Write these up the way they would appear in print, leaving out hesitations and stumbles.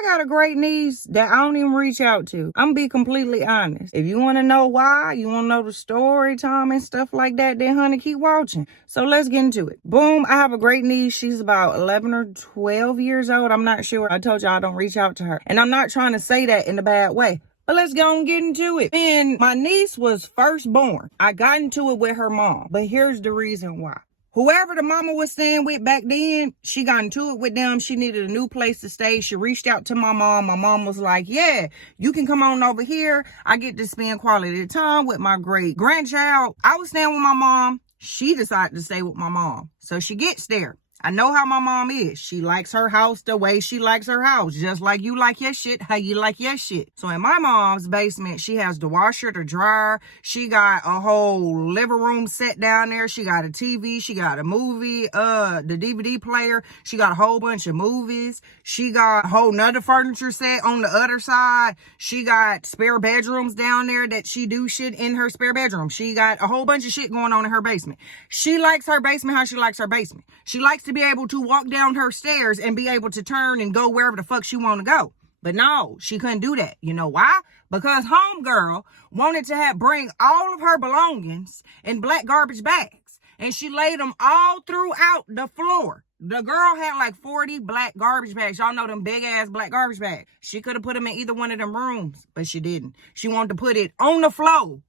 I got a great niece that I don't even reach out to. I'm gonna be completely honest. If you want to know why, you want to know the story time and stuff like that, then honey, keep watching. So let's get into it. Boom, I have a great niece. She's about 11 or 12 years old. I'm not sure. I told y'all I don't reach out to her. And I'm not trying to say that in a bad way. But let's go and get into it. When my niece was first born, I got into it with her mom. But here's the reason why. Whoever the mama was staying with back then, she got into it with them. She needed a new place to stay. She reached out to my mom. My mom was like, yeah, you can come on over here. I get to spend quality time with my great grandchild. I was staying with my mom. She decided to stay with my mom. So she gets there. I know how my mom is. She likes her house the way she likes her house. Just like you like your shit, how you like your shit. So in my mom's basement, she has the washer, the dryer. She got a whole living room set down there. She got a TV. She got a movie, the DVD player. She got a whole bunch of movies. She got a whole nother furniture set on the other side. She got spare bedrooms down there that she do shit in her spare bedroom. She got a whole bunch of shit going on in her basement. She likes her basement how she likes her basement. She likes to be able to walk down her stairs and be able to turn and go wherever the fuck she want to go. But no, she couldn't do that. You know why? Because homegirl wanted to bring all of her belongings in black garbage bags. And she laid them all throughout the floor. The girl had like 40 black garbage bags. Y'all know them big ass black garbage bags. She could have put them in either one of them rooms, but she didn't. She wanted to put it on the floor.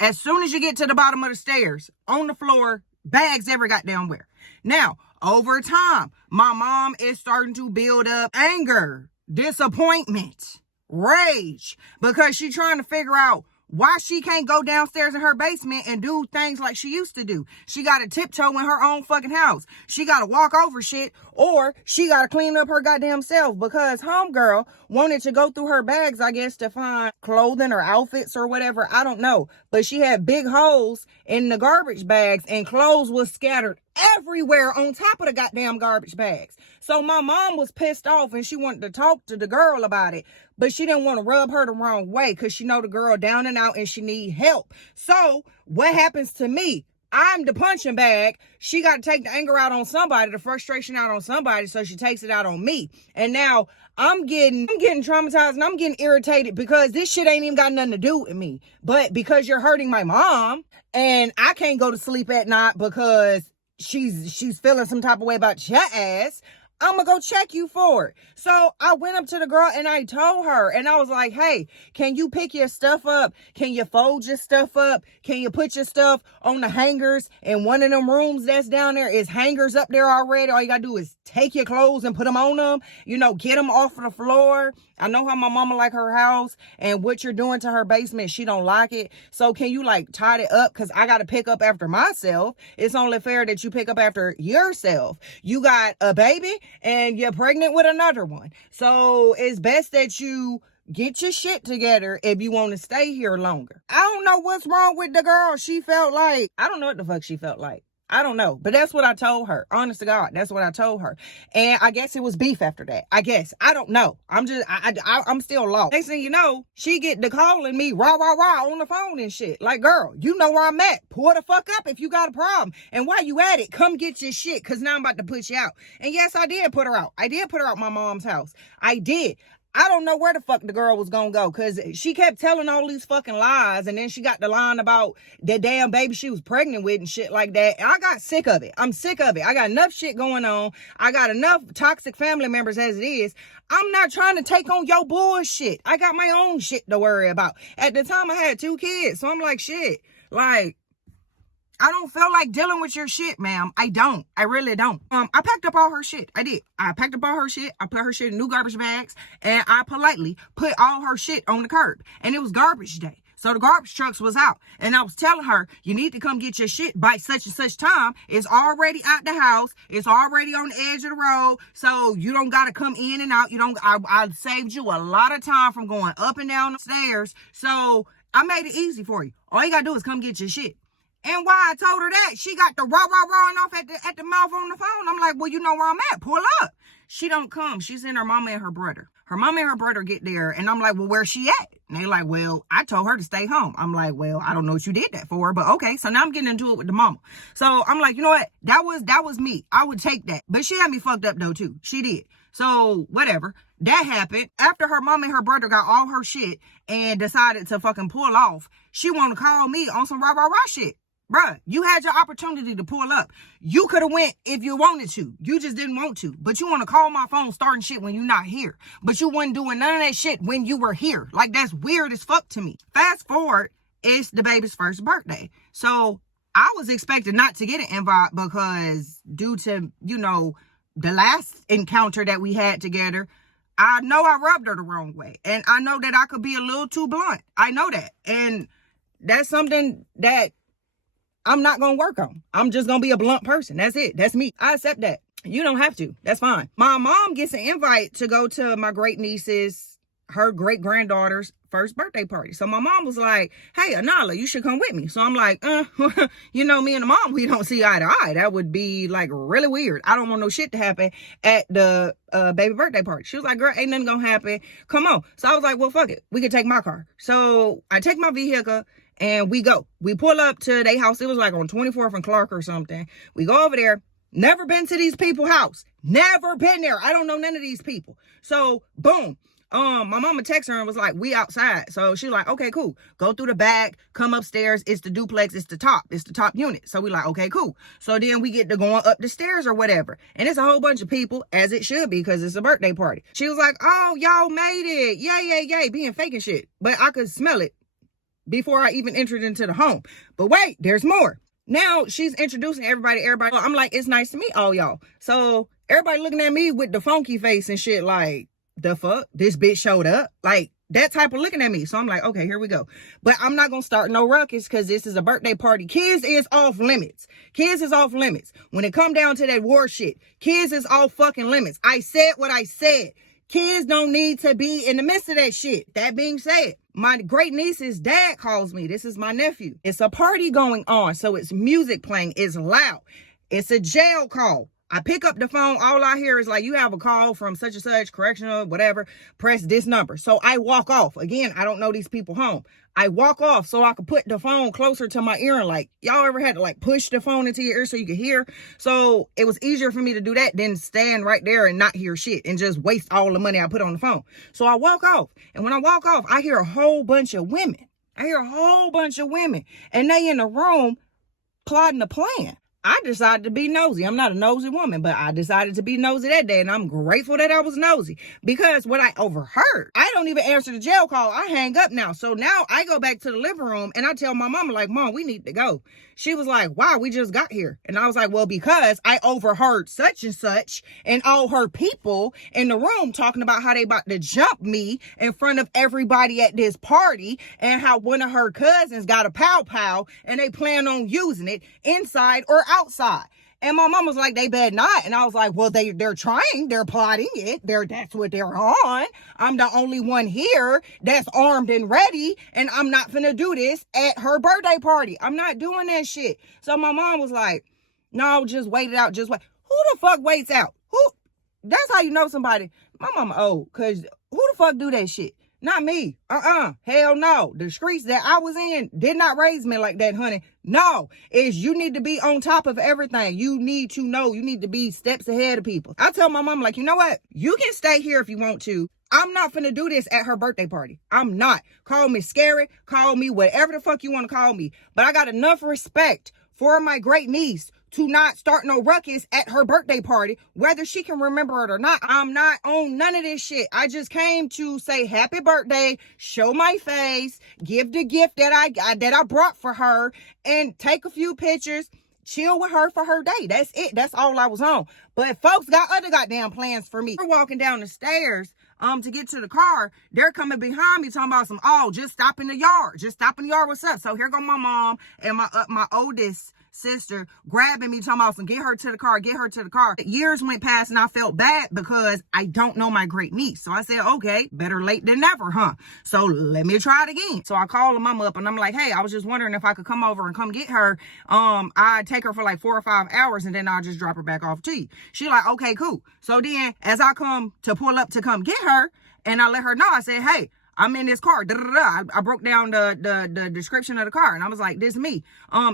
As soon as you get to the bottom of the stairs, on the floor, bags every goddamn where. Now, over time, my mom is starting to build up anger, disappointment, rage, because she's trying to figure out why she can't go downstairs in her basement and do things like she used to do. She got to tiptoe in her own fucking house. She got to walk over shit, or she got to clean up her goddamn self, because homegirl wanted to go through her bags, I guess, to find clothing or outfits or whatever. I don't know. But she had big holes in the garbage bags and clothes was scattered everywhere on top of the goddamn garbage bags. So my mom was pissed off and she wanted to talk to the girl about it, but she didn't want to rub her the wrong way because she know the girl down and out and she need help. So what happens to me? I'm the punching bag. She got to take the anger out on somebody, the frustration out on somebody, so she takes it out on me. And now I'm getting traumatized and I'm getting irritated because this shit ain't even got nothing to do with me. But because you're hurting my mom and I can't go to sleep at night because she's feeling some type of way about your ass, I'm gonna go check you for it. So I went up to the girl and I told her, and I was like, hey, can you pick your stuff up? Can you fold your stuff up? Can you put your stuff on the hangers? In one of them rooms that's down there is hangers up there already. All you gotta do is take your clothes and put them on them, get them off of the floor. I know how my mama like her house, and what you're doing to her basement, she don't like it. So can you tie it up? Because I got to pick up after myself. It's only fair that you pick up after yourself. You got a baby and you're pregnant with another one. So it's best that you get your shit together if you want to stay here longer. I don't know what's wrong with the girl. She felt like, I don't know what the fuck she felt like. I don't know, but that's what I told her. Honest to God, that's what I told her. And I guess it was beef after that. I guess. I don't know. I'm still lost. Next thing you know, she get to calling me rah, rah, rah on the phone and shit. Like, girl, you know where I'm at. Pull the fuck up if you got a problem. And while you at it, come get your shit, because now I'm about to put you out. And yes, I did put her out. I did put her out my mom's house. I did. I don't know where the fuck the girl was gonna go, because she kept telling all these fucking lies, and then she got the line about the damn baby she was pregnant with and shit like that. And I got sick of it. I'm sick of it. I got enough shit going on. I got enough toxic family members as it is. I'm not trying to take on your bullshit. I got my own shit to worry about. At the time, I had 2 kids, so I'm like, shit. I don't feel like dealing with your shit, ma'am. I don't. I really don't. I packed up all her shit. I did. I packed up all her shit. I put her shit in new garbage bags, and I politely put all her shit on the curb. And it was garbage day. So the garbage trucks was out. And I was telling her, you need to come get your shit by such and such time. It's already out the house. It's already on the edge of the road. So you don't got to come in and out. I saved you a lot of time from going up and down the stairs. So I made it easy for you. All you got to do is come get your shit. And while I told her that, she got the rah-rah-rahing off at the mouth on the phone. I'm like, well, you know where I'm at. Pull up. She don't come. She's in her mama and her brother. Her mama and her brother get there, and I'm like, well, where's she at? And they like, well, I told her to stay home. I'm like, well, I don't know what you did that for, but okay. So now I'm getting into it with the mama. So I'm like, you know what? That was me. I would take that. But she had me fucked up, though, too. She did. So whatever. That happened. After her mom and her brother got all her shit and decided to fucking pull off, she wanna call me on some rah rah rah shit. Bruh, you had your opportunity to pull up. You could have went if you wanted to. You just didn't want to. But you want to call my phone starting shit when you're not here. But you wasn't doing none of that shit when you were here. Like, that's weird as fuck to me. Fast forward, it's the baby's first birthday. So I was expecting not to get an invite because due to, you know, the last encounter that we had together, I know I rubbed her the wrong way. And I know that I could be a little too blunt. I know that. And that's something that I'm not going to work on. I'm just going to be a blunt person. That's it. That's me. I accept that. You don't have to. That's fine. My mom gets an invite to go to my great niece's, her great granddaughter's first birthday party. So my mom was like, hey, Anylah, you should come with me. So I'm like, you know, me and the mom, we don't see eye to eye. That would be like really weird. I don't want no shit to happen at the baby birthday party. She was like, girl, ain't nothing going to happen. Come on. So I was like, well, fuck it. We could take my car. So I take my vehicle. And we go. We pull up to their house. It was like on 24th and Clark or something. We go over there. Never been to these people's house. Never been there. I don't know none of these people. So, boom. My mama texted her and was like, we outside. So she like, okay, cool. Go through the back, come upstairs. It's the duplex. It's the top unit. So we like, okay, cool. So then we get to going up the stairs or whatever. And it's a whole bunch of people, as it should be, because it's a birthday party. She was like, oh, y'all made it. Yay, being fake and shit. But I could smell it before I even entered into the home. But wait, there's more. Now she's introducing everybody. I'm like, it's nice to meet all y'all. So everybody looking at me with the funky face and shit like, the fuck? This bitch showed up? Like, that type of looking at me. So I'm like, okay, here we go. But I'm not going to start no ruckus because this is a birthday party. Kids is off limits. Kids is off limits. When it come down to that war shit, kids is off fucking limits. I said what I said. Kids don't need to be in the midst of that shit. That being said, my great niece's dad calls me. This is my nephew. It's a party going on. So it's music playing. It's loud. It's a jail call. I pick up the phone. All I hear is like, you have a call from such and such, correctional, whatever. Press this number. So I walk off. Again, I don't know these people home. I walk off so I could put the phone closer to my ear and like, y'all ever had to like push the phone into your ear so you could hear? So it was easier for me to do that than stand right there and not hear shit and just waste all the money I put on the phone. So I walk off. And when I walk off, I hear a whole bunch of women. And they in the room plotting a plan. I decided to be nosy. I'm not a nosy woman, but I decided to be nosy that day. And I'm grateful that I was nosy because what I overheard, I don't even answer the jail call. I hang up now. So now I go back to the living room and I tell my mama like, Mom, we need to go. She was like, wow, we just got here. And I was like, well, because I overheard such and such and all her people in the room talking about how they about to jump me in front of everybody at this party and how one of her cousins got a pow and they plan on using it inside or outside. And my mom was like, they bet not. And I was like, well, they're trying, they're plotting it. That's what they're on. I'm the only one here that's armed and ready. And I'm not finna do this at her birthday party. I'm not doing that shit. So my mom was like, no, just wait it out. Just wait. Who the fuck waits out? That's how you know somebody. My mama old, cause who the fuck do that shit? Not me. Hell no. The streets that I was in did not raise me like that, honey. No. You need to be on top of everything. You need to know. You need to be steps ahead of people. I tell my mom, like, you know what? You can stay here if you want to. I'm not finna do this at her birthday party. I'm not. Call me scary. Call me whatever the fuck you want to call me. But I got enough respect for my great niece to not start no ruckus at her birthday party, whether she can remember it or not. I'm not on none of this shit. I just came to say happy birthday, show my face, give the gift that I brought for her, and take a few pictures, chill with her for her day. That's it. That's all I was on. But folks got other goddamn plans for me. We're walking down the stairs to get to the car. They're coming behind me talking about some, just stop in the yard. Just stop in the yard. What's up? So here go my mom and my oldest sister grabbing me, talking about some, get her to the car. Years went past and I felt bad because I don't know my great niece. So I said, okay, better late than never, huh? So let me try it again. So I called the mama up and I'm like, hey, I was just wondering if I could come over and come get her. I'd take her for like 4 or 5 hours and then I'll just drop her back off to you. She like, okay, cool. So then as I come to pull up to come get her and I let her know, I said, hey, I'm in this car. Da, da, da. I broke down the description of the car, and I was like, this me.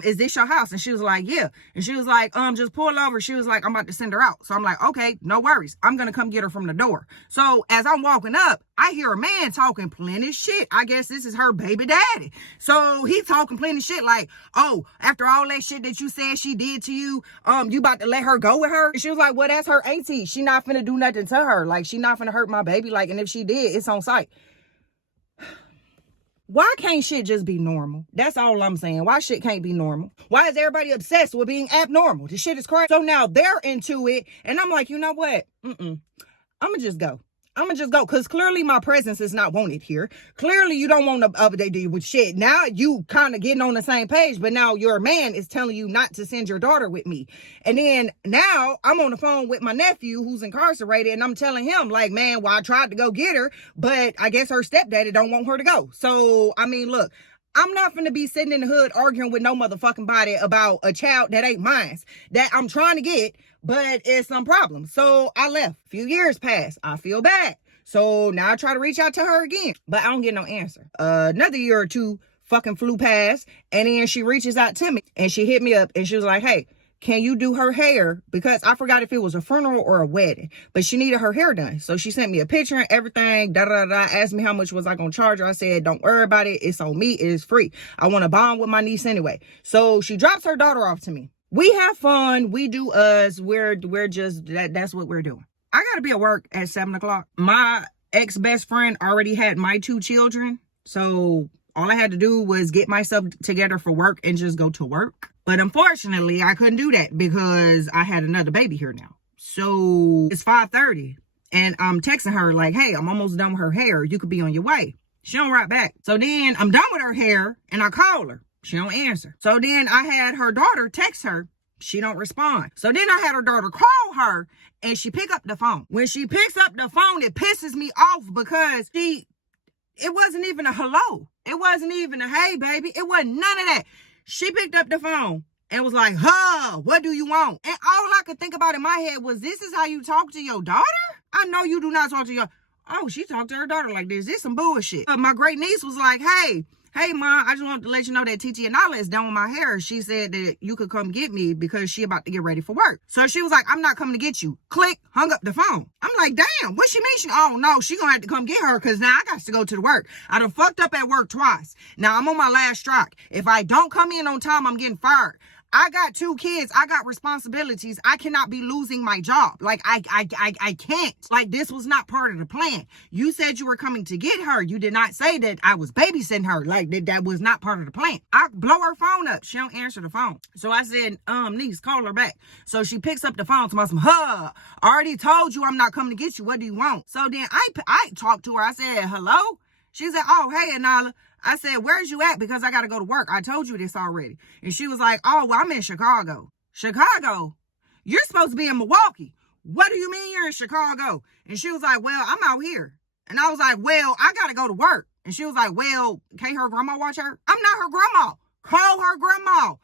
Is this your house? And she was like, yeah. And she was like, just pull over. She was like, I'm about to send her out. So I'm like, okay, no worries. I'm gonna come get her from the door. So as I'm walking up, I hear a man talking plenty shit. I guess this is her baby daddy. So he talking plenty shit like, oh, after all that shit that you said she did to you, you about to let her go with her? And she was like, well, that's her auntie. She not finna do nothing to her. Like, she not finna hurt my baby. Like, and if she did, it's on sight. Why can't shit just be normal? That's all I'm saying. Why shit can't be normal? Why is everybody obsessed with being abnormal? This shit is crazy. So now they're into it, and I'm like, you know what? I'ma just go. Because clearly my presence is not wanted here. Clearly you don't want to update you with shit. Now you kind of getting on the same page, but now your man is telling you not to send your daughter with me. And then now I'm on the phone with my nephew who's incarcerated, and I'm telling him like, man, well, I tried to go get her, but I guess her stepdaddy don't want her to go. So, I mean, look, I'm not finna be sitting in the hood arguing with no motherfucking body about a child that ain't mine, that I'm trying to get, but it's some problem. So I left. A few years passed. I feel bad. So now I try to reach out to her again, but I don't get no answer. Another year or two fucking flew past, and then she reaches out to me, and she hit me up, and she was like, hey, can you do her hair? Because I forgot if it was a funeral or a wedding, but she needed her hair done. So she sent me a picture and everything, asked me how much was I going to charge her. I said, don't worry about it. It's on me. It is free. I want to bond with my niece anyway. So she drops her daughter off to me. We have fun. We do us. We're just, that's what we're doing. I got to be at work at 7 o'clock. My ex-best friend already had my 2 children. So all I had to do was get myself together for work and just go to work. But unfortunately, I couldn't do that because I had another baby here now. So it's 5:30 and I'm texting her like, hey, I'm almost done with her hair. You could be on your way. She don't write back. So then I'm done with her hair and I call her. She don't answer. So then I had her daughter text her. She don't respond. So then I had her daughter call her and she pick up the phone. When she picks up the phone, it pisses me off because it wasn't even a hello. It wasn't even a hey, baby. It wasn't none of that. She picked up the phone and was like, huh, what do you want? And all I could think about in my head was, this is how you talk to your daughter? I know you do not talk to your... Oh, she talked to her daughter like this. This some bullshit. My great niece was like, hey, Mom, I just wanted to let you know that Anylah is done with my hair. She said that you could come get me because she about to get ready for work. So she was like, I'm not coming to get you. Click, hung up the phone. I'm like, damn, what she mean? Oh, no, she gonna have to come get her because now I got to go to the work. I done fucked up at work twice. Now I'm on my last strike. If I don't come in on time, I'm getting fired. I got 2 kids. I got responsibilities. I cannot be losing my job. Like, I can't. Like, this was not part of the plan. You said you were coming to get her. You did not say that I was babysitting her. Like, that was not part of the plan. I blow her phone up. She don't answer the phone. So I said, niece, call her back. So she picks up the phone to my son, I already told you I'm not coming to get you. What do you want? So then I talked to her. I said, hello? She said, oh, hey, Anylah. I said, where's you at? Because I got to go to work. I told you this already. And she was like, oh, well, I'm in Chicago. Chicago? You're supposed to be in Milwaukee. What do you mean you're in Chicago? And she was like, well, I'm out here. And I was like, well, I got to go to work. And she was like, well, can't her grandma watch her? I'm not her grandma. Call her grandma.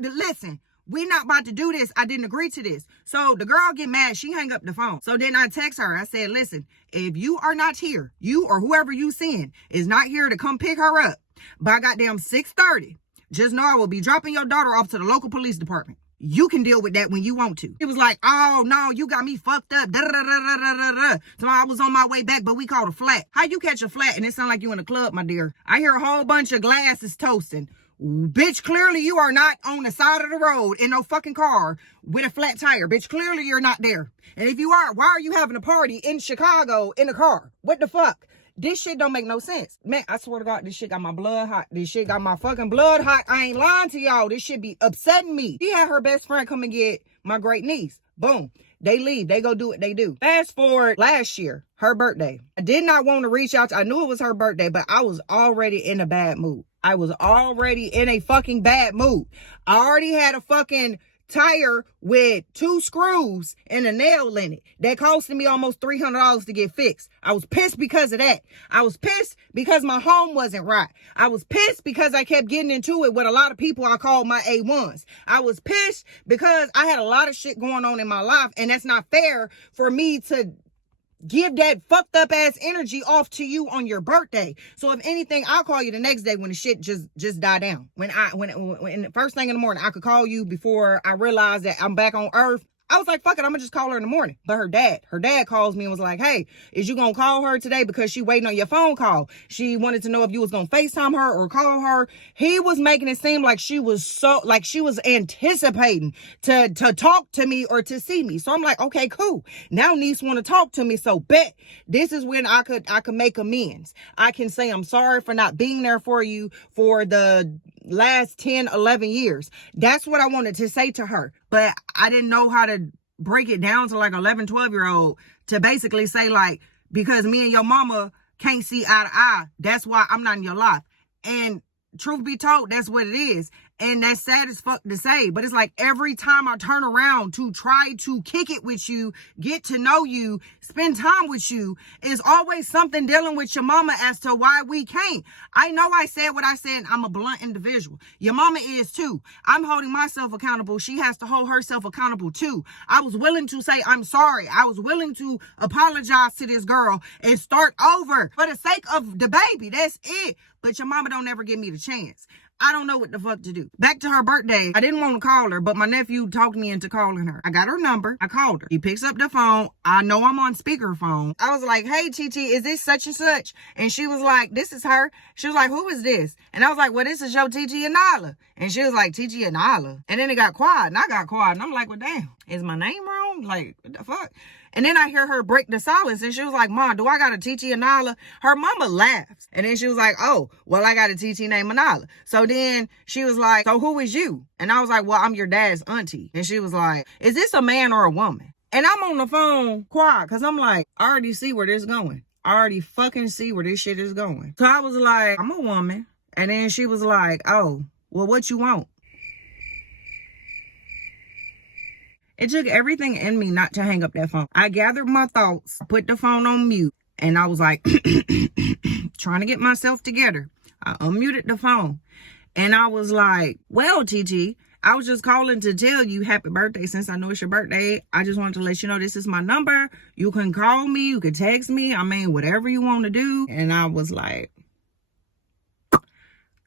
Listen, we not about to do this. I didn't agree to this. So the girl get mad. She hang up the phone. So then I text her. I said, listen, if you are not here, you or whoever you send is not here to come pick her up by goddamn 6:30, just know I will be dropping your daughter off to the local police department. You can deal with that when you want to. It was like, oh, no, you got me fucked up. So I was on my way back, but we called a flat. How you catch a flat and it sound like you in a club, my dear? I hear a whole bunch of glasses toasting. Bitch, clearly you are not on the side of the road in no fucking car with a flat tire. Bitch, clearly you're not there. And if you are, why are you having a party in Chicago in a car? What the fuck? This shit don't make no sense. Man, I swear to God, this shit got my blood hot. This shit got my fucking blood hot. I ain't lying to y'all. This shit be upsetting me. She had her best friend come and get my great niece. Boom. They leave. They go do what they do. Fast forward last year, her birthday. I did not want to reach out. I knew it was her birthday, but I was already in a bad mood. I was already in a fucking bad mood. I already had a fucking tire with 2 screws and a nail in it that costed me almost $300 to get fixed. I was pissed because of that. I was pissed because my home wasn't right. I was pissed because I kept getting into it with a lot of people I called my A1s. I was pissed because I had a lot of shit going on in my life, and that's not fair for me to give that fucked up ass energy off to you on your birthday. So if anything, I'll call you the next day when the shit just die down. When the first thing in the morning, I could call you before I realized that I'm back on earth. I was like, fuck it, I'm gonna just call her in the morning. But her dad calls me and was like, hey, is you gonna call her today because she waiting on your phone call? She wanted to know if you was gonna FaceTime her or call her. He was making it seem like she was anticipating to talk to me or to see me. So I'm like, okay, cool. Now niece want to talk to me, so bet this is when I could make amends. I can say I'm sorry for not being there for you for the last 10, 11 years. That's what I wanted to say to her. But I didn't know how to break it down to like 11, 12-year-old to basically say like, because me and your mama can't see eye to eye, that's why I'm not in your life. And truth be told, that's what it is. And that's sad as fuck to say, but it's like every time I turn around to try to kick it with you, get to know you, spend time with you, is always something dealing with your mama as to why we can't. I know I said what I said. I'm a blunt individual. Your mama is too. I'm holding myself accountable. She has to hold herself accountable too. I was willing to say I'm sorry. I was willing to apologize to this girl and start over for the sake of the baby. That's it. But your mama don't ever give me the chance. I don't know what the fuck to do. Back to her birthday. I didn't want to call her, but my nephew talked me into calling her. I got her number. I called her. He picks up the phone. I know I'm on speakerphone. I was like, hey, TT, is this such and such? And she was like, this is her. She was like, who is this? And I was like, well, this is your TT Anylah. And she was like, TT Anylah. And then it got quiet, and I got quiet. And I'm like, well, damn, is my name wrong? Like, what the fuck? And then I hear her break the silence, and she was like, Mom, do I got a TT Anylah? Her mama laughs. And then she was like, oh, well, I got a TT named Anylah. So then she was like, so who is you? And I was like, well, I'm your dad's auntie. And she was like, is this a man or a woman? And I'm on the phone quiet, because I'm like, I already see where this is going. I already fucking see where this shit is going. So I was like, I'm a woman. And then she was like, oh, well, what you want? It took everything in me not to hang up that phone. I gathered my thoughts, put the phone on mute, and I was like, trying to get myself together. I unmuted the phone, and I was like, well, TT, I was just calling to tell you happy birthday. Since I know it's your birthday, I just wanted to let you know this is my number. You can call me, you can text me. I mean, whatever you want to do. And I was like,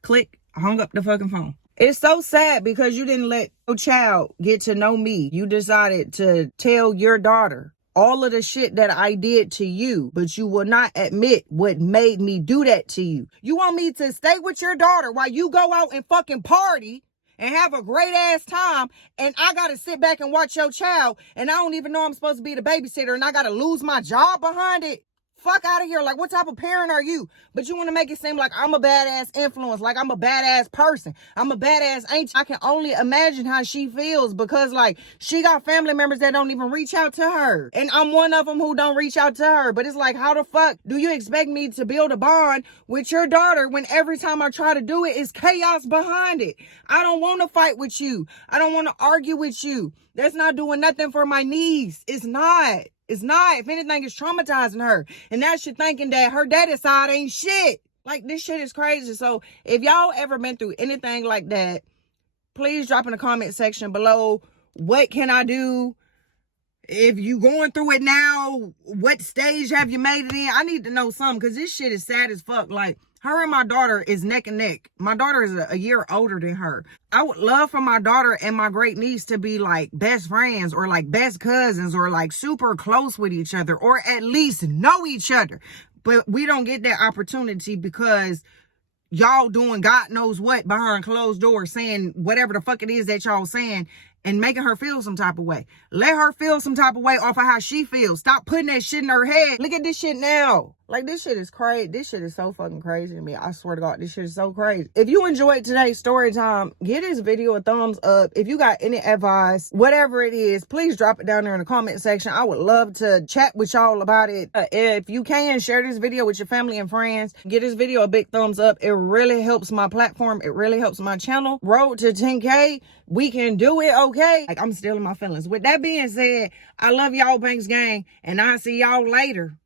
click, I hung up the fucking phone. It's so sad because you didn't let your child get to know me. You decided to tell your daughter all of the shit that I did to you, but you will not admit what made me do that to you. You want me to stay with your daughter while you go out and fucking party and have a great ass time, and I gotta sit back and watch your child, and I don't even know I'm supposed to be the babysitter, and I gotta lose my job behind it? Fuck out of here. Like, what type of parent are you? But you want to make it seem like I'm a badass influence, like I'm a badass person. I'm a badass auntie. I can only imagine how she feels because, like, she got family members that don't even reach out to her. And I'm one of them who don't reach out to her. But it's like, how the fuck do you expect me to build a bond with your daughter when every time I try to do it, it's chaos behind it? I don't want to fight with you. I don't want to argue with you. That's not doing nothing for my niece. It's not. It's not. If anything, it's traumatizing her. And now she's thinking that her daddy's side ain't shit. Like, this shit is crazy. So if y'all ever been through anything like that, please drop in the comment section below. What can I do? If you going through it now, what stage have you made it in? I need to know something, because this shit is sad as fuck. Like, her and my daughter is neck and neck. My daughter is a year older than her. I would love for my daughter and my great niece to be like best friends or like best cousins or like super close with each other or at least know each other. But we don't get that opportunity because y'all doing God knows what behind closed doors, saying whatever the fuck it is that y'all saying and making her feel some type of way. Let her feel some type of way off of how she feels. Stop putting that shit in her head. Look at this shit now. Like, this shit is crazy. This shit is so fucking crazy to me. I swear to God, this shit is so crazy. If you enjoyed today's story time, give this video a thumbs up. If you got any advice, whatever it is, please drop it down there in the comment section. I would love to chat with y'all about it. If you can, share this video with your family and friends. Give this video a big thumbs up. It really helps my platform. It really helps my channel. Road to 10K. We can do it, okay? Like, I'm still in my feelings. With that being said, I love y'all, Banks Gang, and I'll see y'all later.